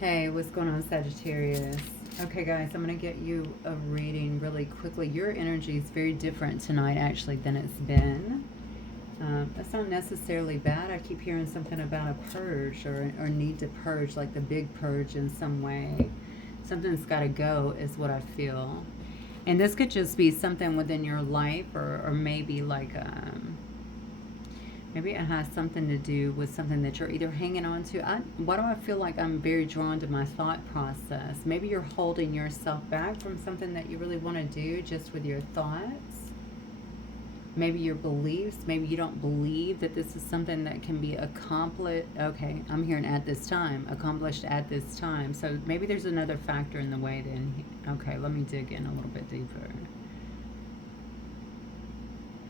Hey, what's going on, Sagittarius? Okay, guys, I'm going to get you a reading really quickly. Your energy is very different tonight, actually, than it's been. That's not necessarily bad. I keep hearing something about a purge or need to purge, like the big purge in some way. Something's got to go, is what I feel. And this could just be something within your life, or maybe like maybe it has something to do with something that you're either hanging on to. Why do I feel like I'm very drawn to my thought process? Maybe you're holding yourself back from something that you really want to do just with your thoughts. Maybe your beliefs. Maybe you don't believe that this is something that can be accomplished. Okay, I'm hearing at this time. Accomplished at this time. So maybe there's another factor in the way then. Okay, let me dig in a little bit deeper.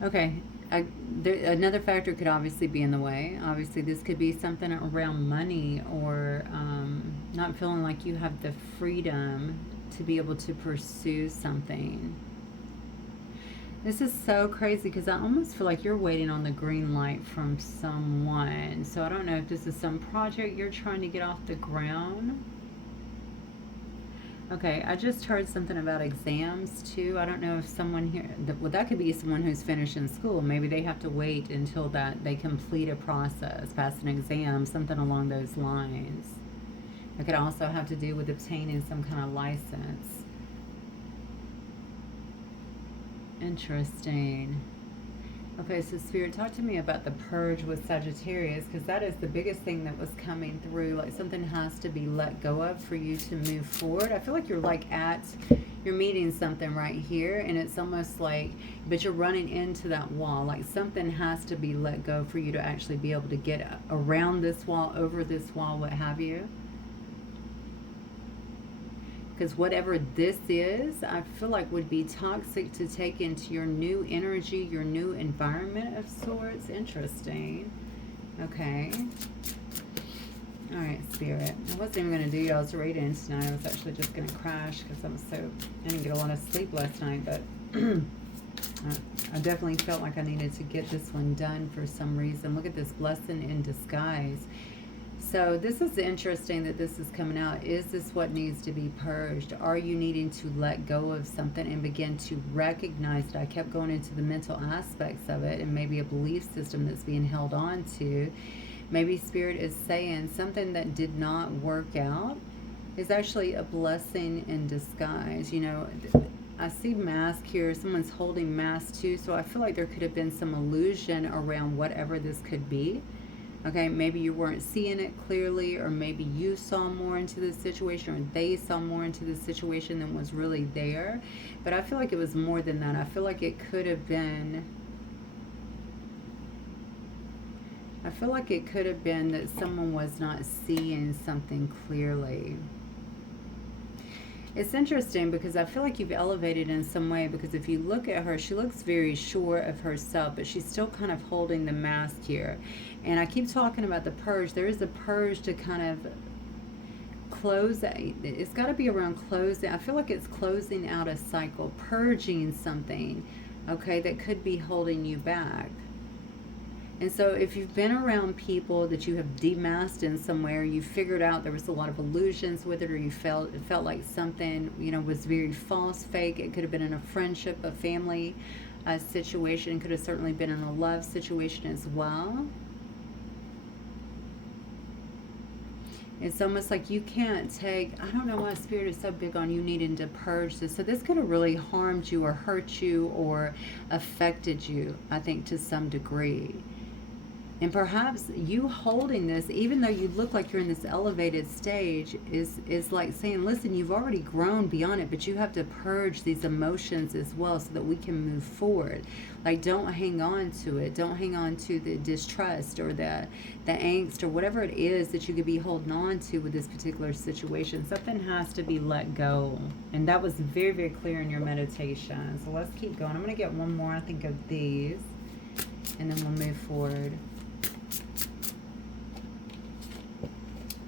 Okay, another factor could obviously be in the way. Obviously, this could be something around money or not feeling like you have the freedom to be able to pursue something. This is so crazy because I almost feel like you're waiting on the green light from someone. So I don't know if this is some project you're trying to get off the ground. Okay, I just heard something about exams too. I don't know if someone here, well, that could be someone who's finishing school. Maybe they have to wait until that they complete a process, pass an exam, something along those lines. It could also have to do with obtaining some kind of license. Interesting. Okay, so Spirit, talk to me about the purge with Sagittarius, because that is the biggest thing that was coming through. Like something has to be let go of for you to move forward. I feel like you're meeting something right here, and it's almost like, but you're running into that wall. Like something has to be let go for you to actually be able to get around this wall, over this wall, what have you. Because whatever this is, I feel like would be toxic to take into your new energy, your new environment of sorts. Interesting. Okay. All right, Spirit. I wasn't even going to do y'all's reading tonight. I was actually just going to crash because I didn't get a lot of sleep last night, but I definitely felt like I needed to get this one done for some reason. Look at this blessing in disguise. So this is interesting that this is coming out. Is this what needs to be purged? Are you needing to let go of something and begin to recognize it? I kept going into the mental aspects of it and maybe a belief system that's being held on to. Maybe Spirit is saying something that did not work out is actually a blessing in disguise. You know, I see mask here. Someone's holding mask too. So I feel like there could have been some illusion around whatever this could be. Okay, maybe you weren't seeing it clearly, or maybe you saw more into the situation, or they saw more into the situation than was really there. But I feel like it was more than that. I feel like it could have been, that someone was not seeing something clearly. It's interesting because I feel like you've elevated in some way, because if you look at her, she looks very sure of herself, but she's still kind of holding the mask here. And I keep talking about the purge. There is a purge to kind of close. It's got to be around closing. I feel like it's closing out a cycle, purging something, okay, that could be holding you back. And so if you've been around people that you have demasked in somewhere, you figured out there was a lot of illusions with it, or you felt like something, you know, was very false, fake. It could have been in a friendship, a family situation. It could have certainly been in a love situation as well. It's almost like you can't take, I don't know why Spirit is so big on you needing to purge this. So this could have really harmed you or hurt you or affected you, I think, to some degree. And perhaps you holding this, even though you look like you're in this elevated stage, is like saying, listen, you've already grown beyond it, but you have to purge these emotions as well so that we can move forward. Like, don't hang on to it. Don't hang on to the distrust or the angst or whatever it is that you could be holding on to with this particular situation. Something has to be let go. And that was very, very clear in your meditation. So let's keep going. I'm going to get one more, I think, of these, and then we'll move forward.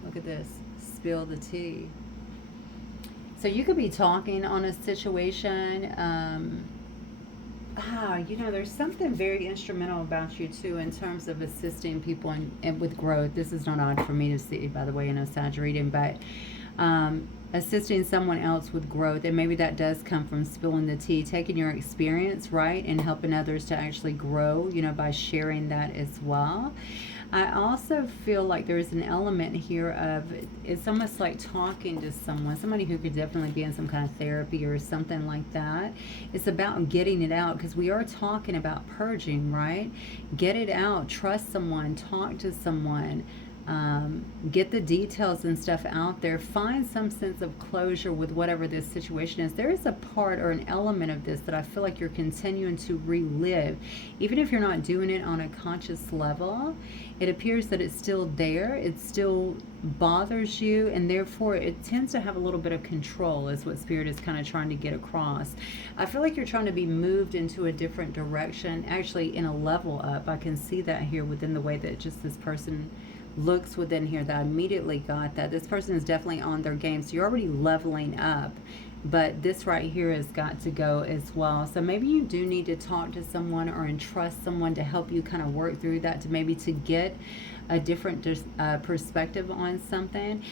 Look at this. Spill the tea. So you could be talking on a situation. You know, there's something very instrumental about you too in terms of assisting people and with growth. This is not odd for me to see, by the way, in a Sag reading, but assisting someone else with growth, and maybe that does come from spilling the tea, taking your experience, right, and helping others to actually grow, you know, by sharing that as well. I also feel like there's an element here of, it's almost like talking to someone, somebody who could definitely be in some kind of therapy or something like that. It's about getting it out, because we are talking about purging, right? Get it out, trust someone, talk to someone, get the details and stuff out there, find some sense of closure with whatever this situation is. There is a part or an element of this that I feel like you're continuing to relive, even if you're not doing it on a conscious level. It appears that it's still there, it still bothers you, and therefore it tends to have a little bit of control, is what Spirit is kind of trying to get across. I feel like you're trying to be moved into a different direction, actually in a level up. I can see that here within the way that just this person looks within here, that I immediately got that this person is definitely on their game. So you're already leveling up, but this right here has got to go as well. So maybe you do need to talk to someone or entrust someone to help you kind of work through that, to maybe to get a different perspective on something.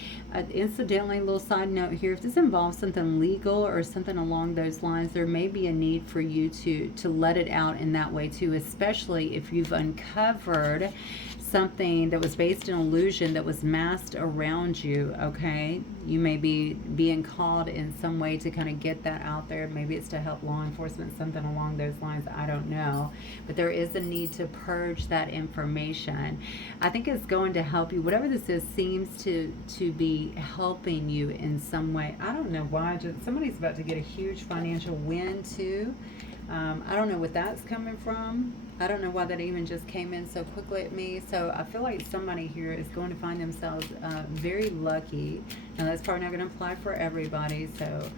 Incidentally, a little side note here, if this involves something legal or something along those lines, there may be a need for you to let it out in that way too, especially if you've uncovered something that was based in illusion that was masked around you. Okay, you may be being called in some way to kind of get that out there. Maybe it's to help law enforcement, something along those lines, I don't know, but there is a need to purge that information. I think it's going to help you. Whatever this is seems to be helping you in some way. I don't know why, just somebody's about to get a huge financial win too. I don't know what that's coming from. I don't know why that even just came in so quickly at me. So I feel like somebody here is going to find themselves very lucky. Now that's probably not going to apply for everybody. So,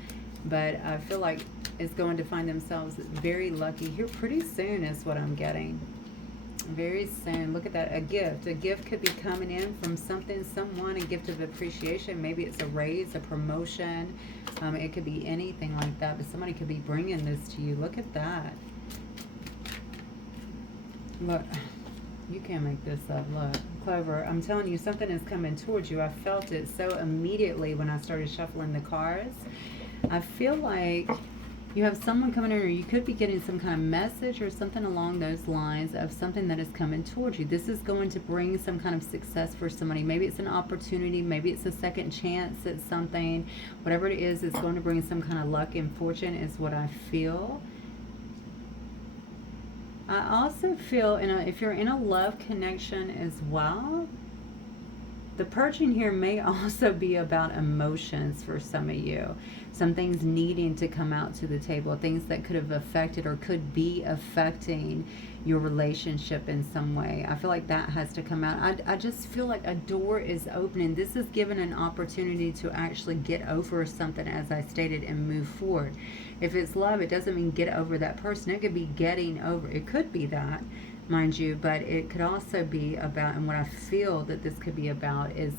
but I feel like it's going to find themselves very lucky here pretty soon is what I'm getting. Very soon. Look at that. A gift. A gift could be coming in from something, someone, a gift of appreciation. Maybe it's a raise, a promotion. It could be anything like that, but somebody could be bringing this to you. Look at that. Look, you can't make this up. Look, Clover, I'm telling you, something is coming towards you. I felt it so immediately when I started shuffling the cards. I feel like you have someone coming in, or you could be getting some kind of message or something along those lines of something that is coming towards you. This is going to bring some kind of success for somebody. Maybe it's an opportunity. Maybe it's a second chance at something. Whatever it is, it's going to bring some kind of luck and fortune is what I feel. I also feel, if you're in a love connection as well, the purging here may also be about emotions for some of you. Some things needing to come out to the table, things that could have affected or could be affecting your relationship in some way. I feel like that has to come out. I just feel like a door is opening. This is given an opportunity to actually get over something, as I stated, and move forward. If it's love, it doesn't mean get over that person. It could be getting over. It could be that, mind you, but it could also be about, and what I feel that this could be about is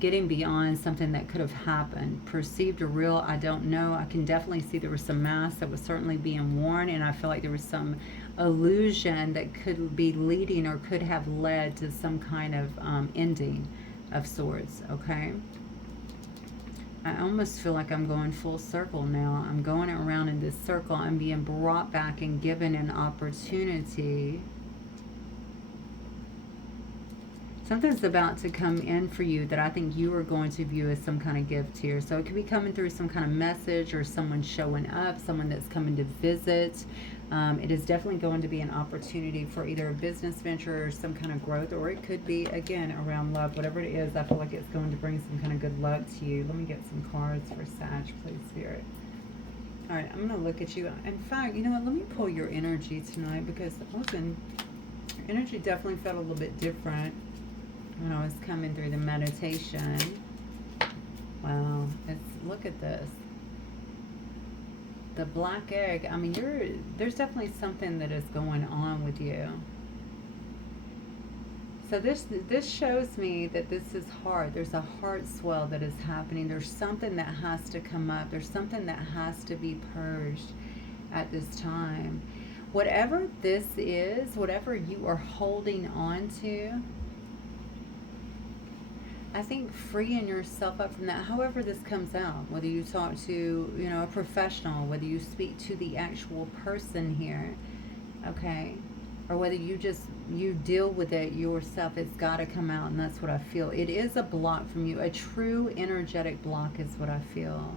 getting beyond something that could have happened. Perceived or real, I don't know. I can definitely see there was some mask that was certainly being worn, and I feel like there was some illusion that could be leading or could have led to some kind of ending of sorts, okay? I almost feel like I'm going full circle now. I'm going around in this circle. I'm being brought back and given an opportunity. Something's about to come in for you that I think you are going to view as some kind of gift here. So it could be coming through some kind of message or someone showing up, someone that's coming to visit. It is definitely going to be an opportunity for either a business venture or some kind of growth, or it could be, again, around love. Whatever it is, I feel like it's going to bring some kind of good luck to you. Let me get some cards for Sag, please, Spirit. All right, I'm going to look at you. In fact, you know what? Let me pull your energy tonight because, listen, your energy definitely felt a little bit different when I was coming through the meditation. Wow, look at this. The black egg. I mean, there's definitely something that is going on with you. So this shows me that this is hard. There's a heart swell that is happening. There's something that has to come up. There's something that has to be purged. at this time. Whatever this is, whatever you are holding on to, I think freeing yourself up from that, however this comes out, whether you talk to, you know, a professional, whether you speak to the actual person here, okay, or whether you deal with it yourself, it's got to come out. And that's what I feel. It is a block from you, a true energetic block is what I feel.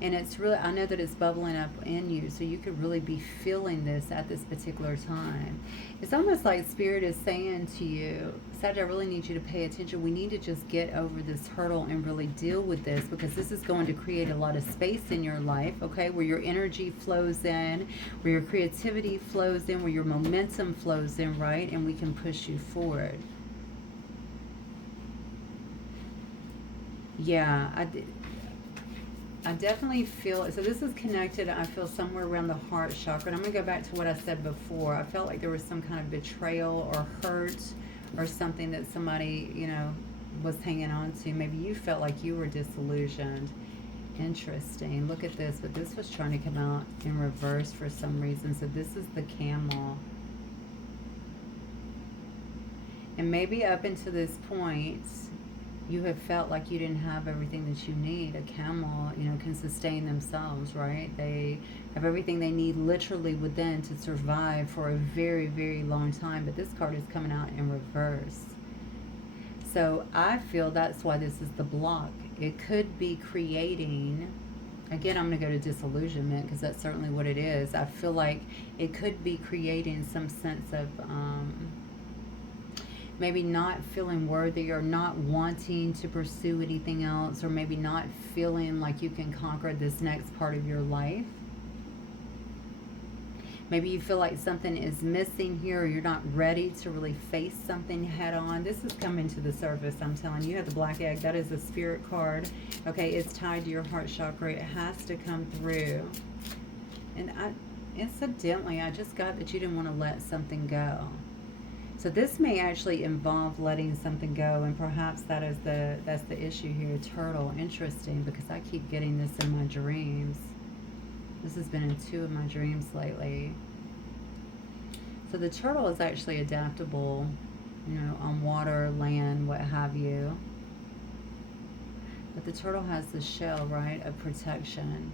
And it's really, I know that it's bubbling up in you, so you could really be feeling this at this particular time. It's almost like Spirit is saying to you, Sag, I really need you to pay attention. We need to just get over this hurdle and really deal with this, because this is going to create a lot of space in your life, okay, where your energy flows in, where your creativity flows in, where your momentum flows in, right? And we can push you forward. Yeah, I definitely feel, so this is connected, I feel, somewhere around the heart chakra. And I'm going to go back to what I said before. I felt like there was some kind of betrayal or hurt or something that somebody, you know, was hanging on to. Maybe you felt like you were disillusioned. Interesting. Look at this. But this was trying to come out in reverse for some reason. So this is the camel. And maybe up until this point, you have felt like you didn't have everything that you need. A camel, you know, can sustain themselves, right? They have everything they need literally within to survive for a very, very long time. But this card is coming out in reverse. So I feel that's why this is the block. It could be creating, again, I'm going to go to disillusionment, because that's certainly what it is. I feel like it could be creating some sense of maybe not feeling worthy, or not wanting to pursue anything else, or maybe not feeling like you can conquer this next part of your life. Maybe you feel like something is missing here, or you're not ready to really face something head on. This is coming to the surface, I'm telling you. You have the black egg. That is a spirit card. Okay, it's tied to your heart chakra. It has to come through. And incidentally, I just got that you didn't want to let something go. So this may actually involve letting something go, and perhaps that's the issue here. Turtle, interesting, because I keep getting this in my dreams. This has been in 2 of my dreams lately. So the turtle is actually adaptable, you know, on water, land, what have you. But the turtle has the shell, right, of protection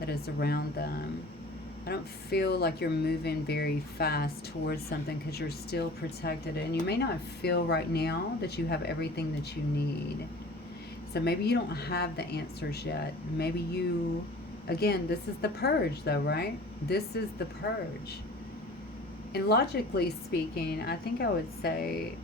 that is around them. I don't feel like you're moving very fast towards something because you're still protected. And you may not feel right now that you have everything that you need. So maybe you don't have the answers yet. Maybe you, again, this is the purge though, right? This is the purge. And logically speaking, I think I would say,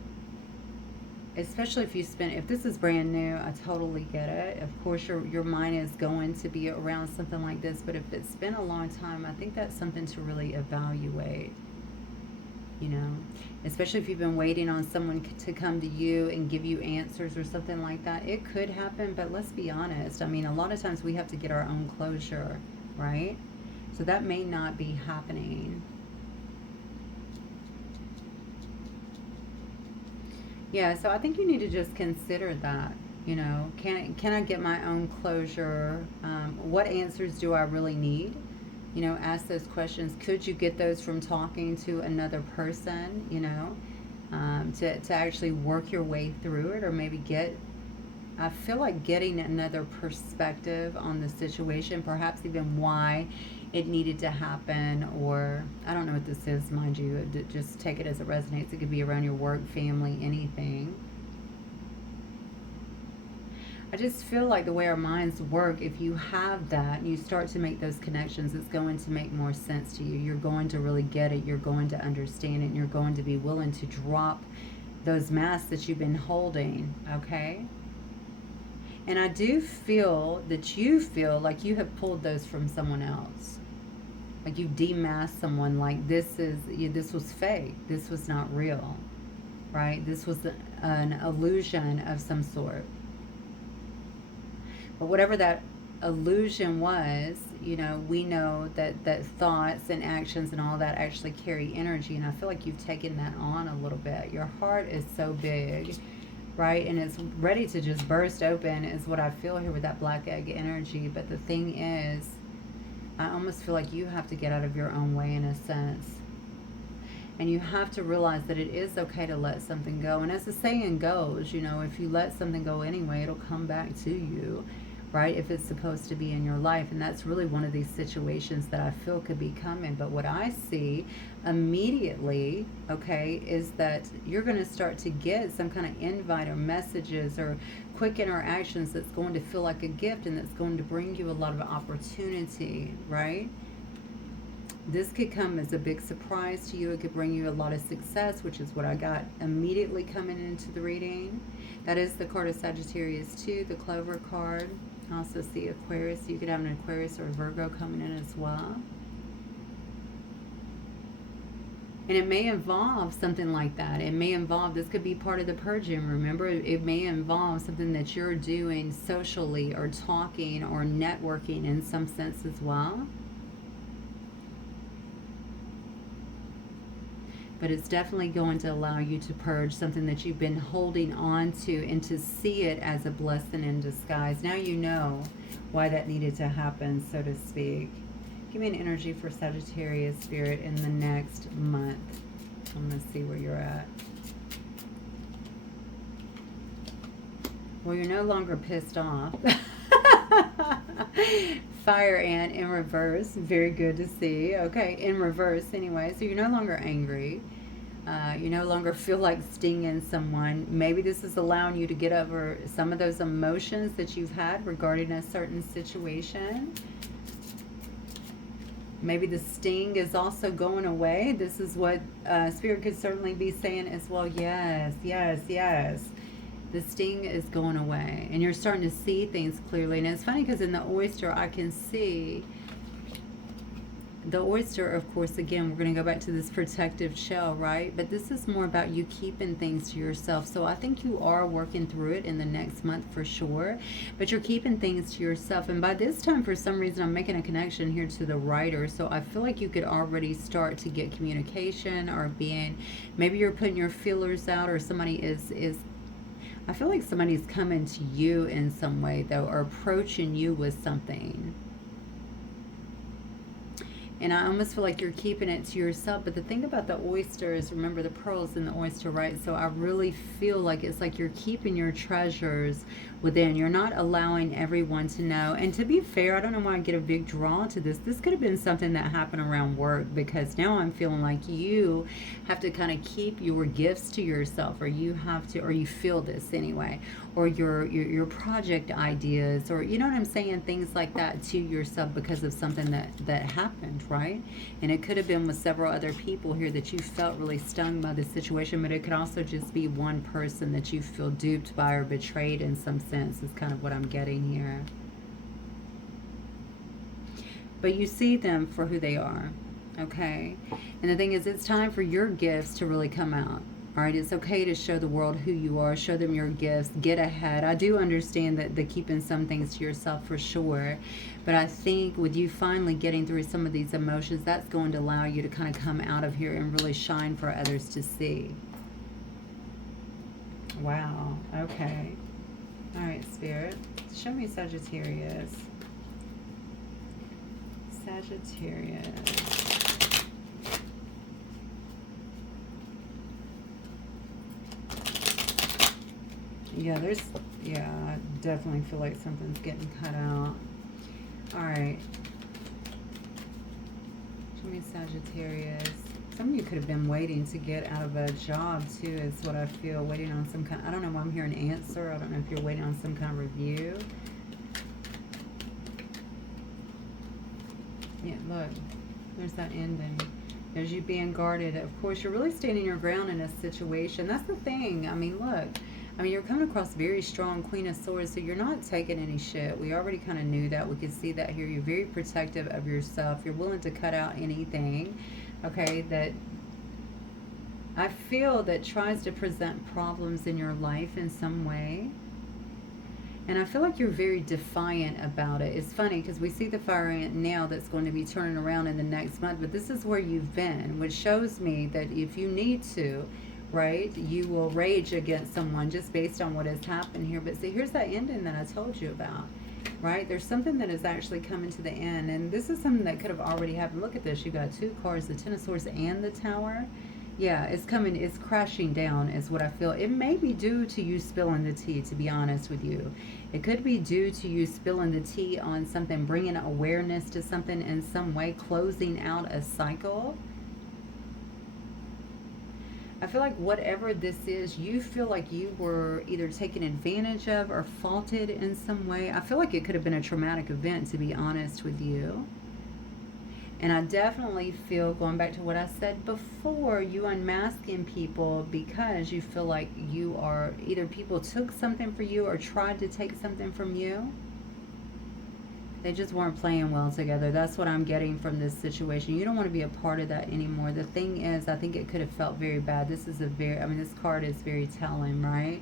especially if this is brand new, I totally get it. Of course, your mind is going to be around something like this, but if it's been a long time, I think that's something to really evaluate, you know, especially if you've been waiting on someone to come to you and give you answers or something like that. It could happen, but let's be honest. I mean, a lot of times we have to get our own closure, right? So that may not be happening. Yeah, so I think you need to just consider that, you know, can I get my own closure? What answers do I really need? You know, ask those questions. Could you get those from talking to another person, you know, to actually work your way through it, or maybe I feel like getting another perspective on the situation, perhaps even why it needed to happen, or I don't know what this is, mind you. Just take it as it resonates. It could be around your work, family, anything. I just feel like the way our minds work, if you have that and you start to make those connections, it's going to make more sense to you. You're going to really get it. You're going to understand it. And you're going to be willing to drop those masks that you've been holding, okay? And I do feel that you feel like you have pulled those from someone else. Like you demasked someone, like this was fake. This was not real, right? This was an illusion of some sort. But whatever that illusion was, you know, we know that thoughts and actions and all that actually carry energy. And I feel like you've taken that on a little bit. Your heart is so big, right? And it's ready to just burst open is what I feel here with that black egg energy. But the thing is, I almost feel like you have to get out of your own way in a sense. And you have to realize that it is okay to let something go. And as the saying goes, you know, if you let something go anyway, it'll come back to you, right? If it's supposed to be in your life. And that's really one of these situations that I feel could be coming. But what I see immediately, okay, is that you're going to start to get some kind of invite or messages or quick interactions that's going to feel like a gift, and that's going to bring you a lot of opportunity, right? This could come as a big surprise to you. It could bring you a lot of success, which is what I got immediately coming into the reading. That is the card of Sagittarius too, the Clover card. I also see Aquarius. You could have an Aquarius or a Virgo coming in as well. And it may involve something like that. It may involve, this could be part of the purging. Remember, it may involve something that you're doing socially or talking or networking in some sense as well. But it's definitely going to allow you to purge something that you've been holding on to, and to see it as a blessing in disguise. Now you know why that needed to happen, so to speak. Give me an energy for Sagittarius, Spirit, in the next month. I'm going to see where you're at. Well, you're no longer pissed off. Fire ant in reverse. Very good to see. Okay, in reverse anyway. So you're no longer angry. You no longer feel like stinging someone. Maybe this is allowing you to get over some of those emotions that you've had regarding a certain situation. Maybe the sting is also going away. This is what Spirit could certainly be saying as well. Yes, yes, yes. The sting is going away, and you're starting to see things clearly. And it's funny because in the oyster, I can see the oyster, of course, again, we're going to go back to this protective shell, right? But this is more about you keeping things to yourself. So I think you are working through it in the next month for sure. But you're keeping things to yourself. And by this time, for some reason, I'm making a connection here to the writer. So I feel like you could already start to get communication, or being, maybe you're putting your feelers out, or somebody is I feel like somebody's coming to you in some way, though, or approaching you with something. And I almost feel like you're keeping it to yourself. But the thing about the oyster is, remember the pearls in the oyster, right? So I really feel like it's like you're keeping your treasures within. You're not allowing everyone to know. And to be fair, I don't know why I get a big draw to this. This could have been something that happened around work, because now I'm feeling like you have to kind of keep your gifts to yourself, or you have to, or you feel this anyway, or your project ideas, or you know what I'm saying, things like that to yourself because of something that happened, right? And it could have been with several other people here that you felt really stung by the situation, but it could also just be one person that you feel duped by or betrayed in some sense, is kind of what I'm getting here. But you see them for who they are, okay? And the thing is, it's time for your gifts to really come out. All right, it's okay to show the world who you are, show them your gifts, get ahead. I do understand that the keeping some things to yourself for sure, but I think with you finally getting through some of these emotions, that's going to allow you to kind of come out of here and really shine for others to see. Wow, okay. All right, Spirit, show me Sagittarius. Sagittarius. Yeah, I definitely feel like something's getting cut out. All right. Show me Sagittarius. Some of you could have been waiting to get out of a job too, is what I feel. Waiting on some kind, I don't know why I'm hearing an answer. I don't know if you're waiting on some kind of review. Yeah, look. There's that ending. There's you being guarded. Of course, you're really standing your ground in a situation. That's the thing. I mean, look. I mean, you're coming across very strong, Queen of Swords, so you're not taking any shit. We already kind of knew that. We could see that here. You're very protective of yourself. You're willing to cut out anything, okay, that I feel that tries to present problems in your life in some way. And I feel like you're very defiant about it. It's funny because we see the fire ant now that's going to be turning around in the next month, but this is where you've been, which shows me that if you need to, right? You will rage against someone just based on what has happened here. But see, here's that ending that I told you about, right? There's something that is actually coming to the end. And this is something that could have already happened. Look at this. You got 2 cards, the Ten of Swords and the Tower. Yeah, it's coming. It's crashing down is what I feel. It may be due to you spilling the tea, to be honest with you. It could be due to you spilling the tea on something, bringing awareness to something in some way, closing out a cycle. I feel like whatever this is, you feel like you were either taken advantage of or faulted in some way. I feel like it could have been a traumatic event, to be honest with you. And I definitely feel, going back to what I said before, you unmasking people because you feel like you are, either people took something for you or tried to take something from you. They just weren't playing well together. That's what I'm getting from this situation. You don't want to be a part of that anymore. The thing is, I think it could have felt very bad. This is a very, I mean, this card is very telling, right?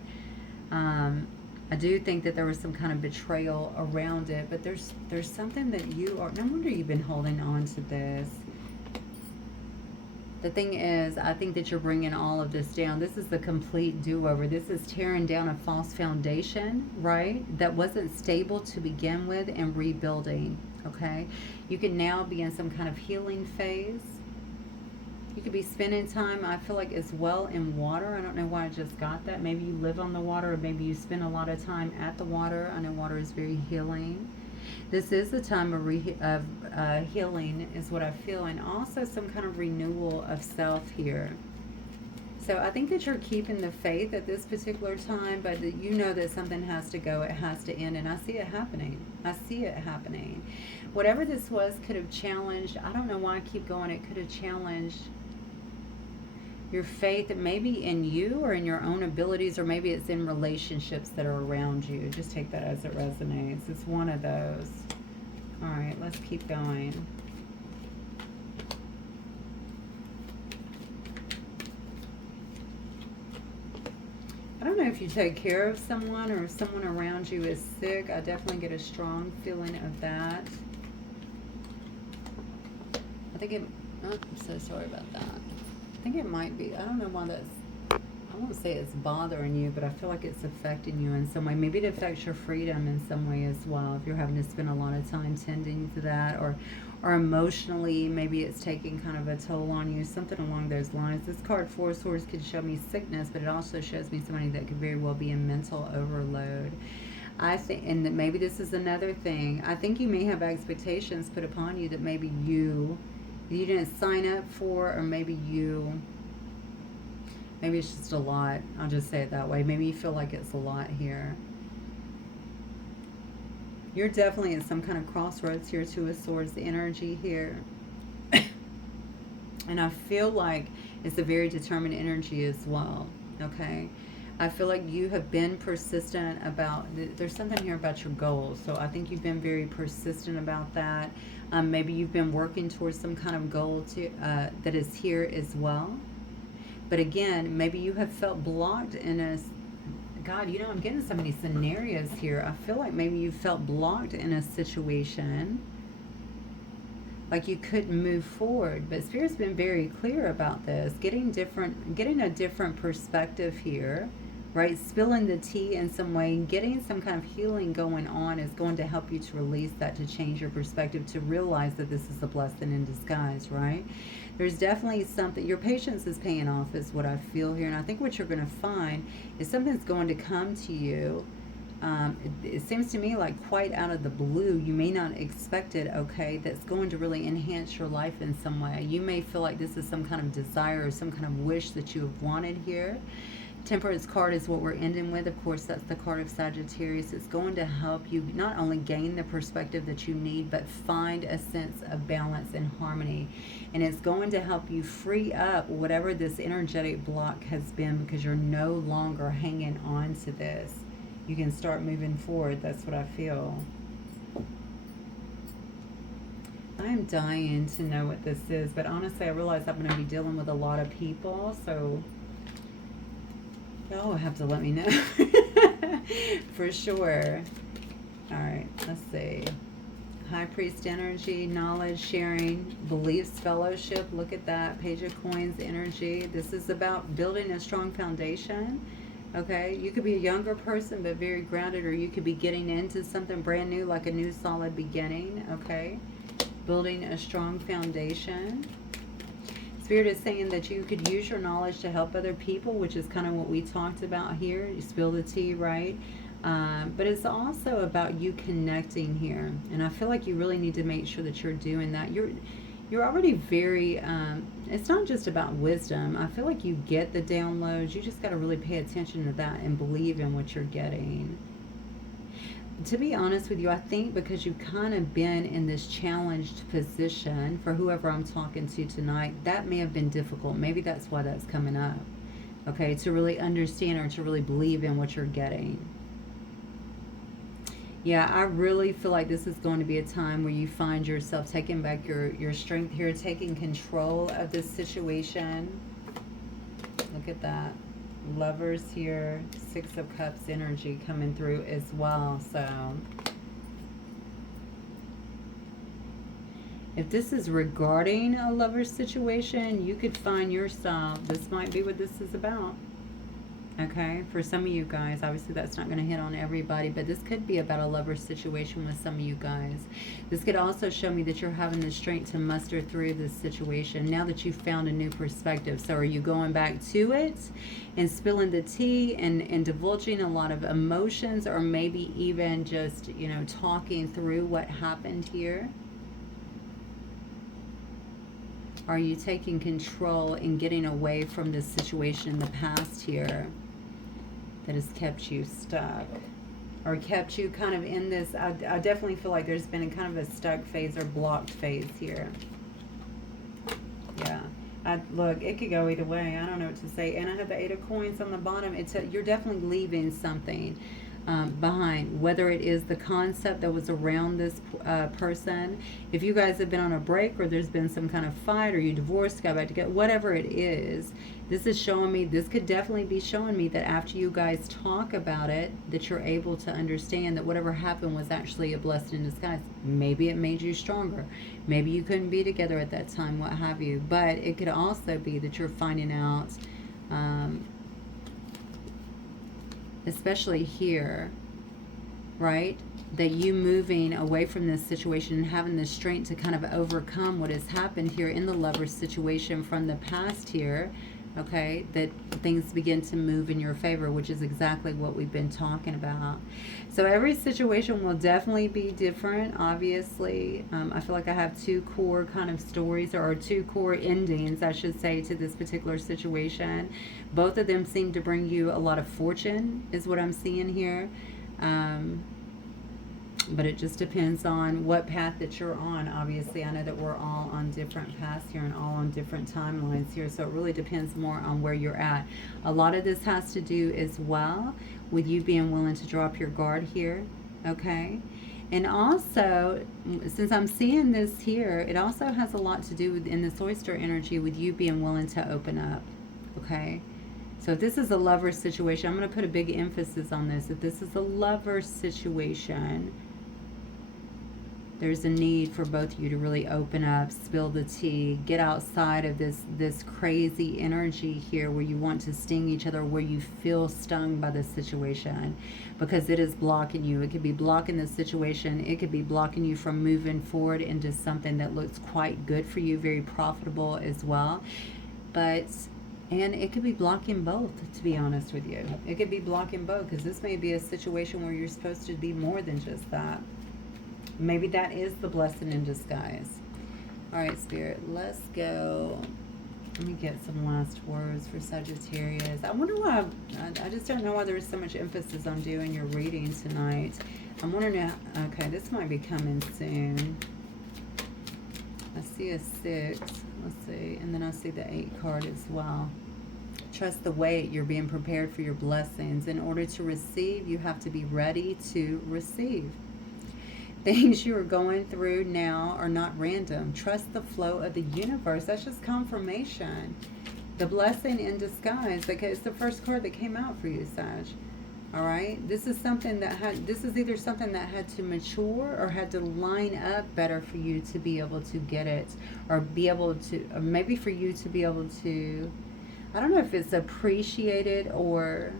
I do think that there was some kind of betrayal around it, but there's something that you are, no wonder you've been holding on to this. The thing is, I think that you're bringing all of this down. This is the complete do-over. This is tearing down a false foundation, right? That wasn't stable to begin with, and rebuilding, okay? You can now be in some kind of healing phase. You could be spending time, I feel like, as well in water. I don't know why I just got that. Maybe you live on the water, or maybe you spend a lot of time at the water. I know water is very healing. This is a time of healing is what I feel, and also some kind of renewal of self here. So I think that you're keeping the faith at this particular time, but that you know that something has to go, it has to end, and I see it happening. I see it happening. Whatever this was could have challenged, I don't know why I keep going, it could have challenged your faith, maybe in you or in your own abilities, or maybe it's in relationships that are around you. Just take that as it resonates. It's one of those. All right, let's keep going. I don't know if you take care of someone or if someone around you is sick. I definitely get a strong feeling of that. I think it, oh, I'm so sorry about that. I think it might be, I don't know why that's, I won't say it's bothering you, but I feel like it's affecting you in some way. Maybe it affects your freedom in some way as well. If you're having to spend a lot of time tending to that, or emotionally, maybe it's taking kind of a toll on you, something along those lines. This card, 4 of Swords, could show me sickness, but it also shows me somebody that could very well be in mental overload. I think, and that maybe this is another thing. I think you may have expectations put upon you that maybe you didn't sign up for, or maybe it's just a lot. I'll just say it that way. Maybe you feel like it's a lot here. You're definitely in some kind of crossroads here, 2 of Swords, the energy here. And I feel like it's a very determined energy as well, okay? I feel like you have been persistent about, there's something here about your goals. So I think you've been very persistent about that. Maybe you've been working towards some kind of goal that is here as well. But again, maybe you have felt blocked in a, God, you know, I'm getting so many scenarios here. I feel like maybe you felt blocked in a situation, like you couldn't move forward. But Spirit's been very clear about this, getting a different perspective here, right? Spilling the tea in some way, getting some kind of healing going on is going to help you to release that, to change your perspective, to realize that this is a blessing in disguise, right? There's definitely something, your patience is paying off is what I feel here. And I think what you're going to find is something's going to come to you. It seems to me like quite out of the blue. You may not expect it, okay, that's going to really enhance your life in some way. You may feel like this is some kind of desire or some kind of wish that you have wanted here. Temperance card is what we're ending with. Of course, that's the card of Sagittarius. It's going to help you not only gain the perspective that you need, but find a sense of balance and harmony. And it's going to help you free up whatever this energetic block has been, because you're no longer hanging on to this. You can start moving forward. That's what I feel. I am dying to know what this is, but honestly, I realize I'm going to be dealing with a lot of people, so y'all have to let me know for sure. All right, let's see. High Priest energy, knowledge sharing, beliefs, fellowship. Look at that. Page of Coins energy. This is about building a strong foundation. Okay, you could be a younger person but very grounded, or you could be getting into something brand new, like a new solid beginning. Okay, building a strong foundation. Spirit is saying that you could use your knowledge to help other people, which is kind of what we talked about here. You spill the tea, right? But it's also about you connecting here, and I feel like you really need to make sure that you're doing that. You're already very, it's not just about wisdom. I feel like you get the downloads. You just got to really pay attention to that and believe in what you're getting. To be honest with you, I think because you've kind of been in this challenged position, for whoever I'm talking to tonight, that may have been difficult. Maybe that's why that's coming up. Okay, to really understand or to really believe in what you're getting. Yeah, I really feel like this is going to be a time where you find yourself taking back your strength here, taking control of this situation. Look at that. Lovers here, Six of Cups energy coming through as well. So if this is regarding a lover's situation, you could find yourself, this might be what this is about. Okay, for some of you guys, obviously that's not going to hit on everybody, but this could be about a lover's situation with some of you guys. This could also show me that you're having the strength to muster through this situation now that you've found a new perspective. So are you going back to it and spilling the tea and divulging a lot of emotions, or maybe even just, you know, talking through what happened here? Are you taking control and getting away from this situation in the past here that has kept you stuck, or kept you kind of in this? I definitely feel like there's been a kind of a stuck phase or blocked phase here. Yeah, look, it could go either way. I don't know what to say. And I have the Eight of Coins on the bottom. You're definitely leaving something behind, whether it is the concept that was around this person. If you guys have been on a break, or there's been some kind of fight, or you divorced, got back together, whatever it is, this is showing me, this could definitely be showing me that after you guys talk about it, that you're able to understand that whatever happened was actually a blessing in disguise. Maybe it made you stronger. Maybe you couldn't be together at that time, what have you. But it could also be that you're finding out, especially here, right, that you moving away from this situation and having the strength to kind of overcome what has happened here in the lover's situation from the past here, okay, that things begin to move in your favor, which is exactly what we've been talking about. So every situation will definitely be different, obviously. I feel like I have two core kind of stories, or two core endings, I should say, to this particular situation. Both of them seem to bring you a lot of fortune, is what I'm seeing here. But it just depends on what path that you're on. Obviously, I know that we're all on different paths here and all on different timelines here, so it really depends more on where you're at. A lot of this has to do as well with you being willing to drop your guard here, okay? And also, since I'm seeing this here, it also has a lot to do with, in this oyster energy, with you being willing to open up, okay? So if this is a lover situation, I'm going to put a big emphasis on this. If this is a lover situation, there's a need for both of you to really open up, spill the tea, get outside of this crazy energy here where you want to sting each other, where you feel stung by the situation, because it is blocking you. It could be blocking the situation. It could be blocking you from moving forward into something that looks quite good for you, very profitable as well. And it could be blocking both, to be honest with you. It could be blocking both, because this may be a situation where you're supposed to be more than just that. Maybe that is the blessing in disguise. All right, Spirit, let's go. Let me get some last words for Sagittarius. I wonder why, I just don't know why there's so much emphasis on doing your reading tonight. I'm wondering, okay, this might be coming soon. I see a 6, let's see, and then I see the 8 card as well. Trust the wait. You're being prepared for your blessings. In order to receive, you have to be ready to receive. Things you are going through now are not random. Trust the flow of the universe. That's just confirmation. The blessing in disguise. Okay, it's the first card that came out for you, Sag. All right, this is something that this is either something that had to mature or had to line up better for you to be able to get it, or be able to, or maybe for you to be able to, I don't know if it's appreciated, or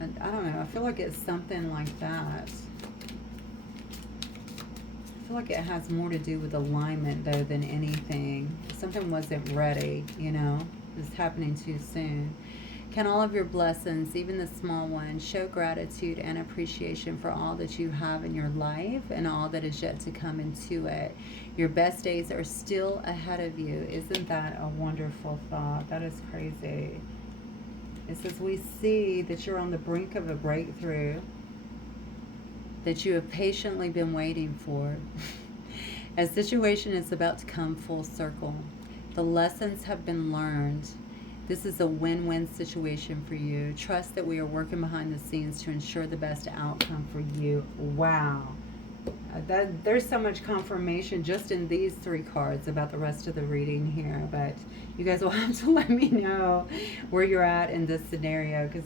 I don't know, I feel like it's something like that. I feel like it has more to do with alignment though than anything. Something wasn't ready, you know, it's happening too soon. Can all of your blessings, even the small ones, show gratitude and appreciation for all that you have in your life and all that is yet to come into it? Your best days are still ahead of you. Isn't that a wonderful thought? That is crazy. It says, we see that you're on the brink of a breakthrough that you have patiently been waiting for. A situation is about to come full circle. The lessons have been learned. This is a win-win situation for you. Trust that we are working behind the scenes to ensure the best outcome for you. Wow. There's so much confirmation just in these 3 cards about the rest of the reading here, but you guys will have to let me know where you're at in this scenario, because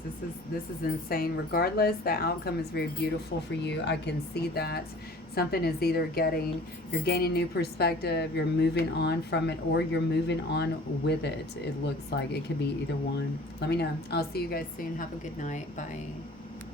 this is insane. Regardless, the outcome is very beautiful for you. I can see that something is either you're gaining new perspective, you're moving on from it, or you're moving on with it. It looks like it could be either one. Let me know. I'll see you guys soon. Have a good night. Bye.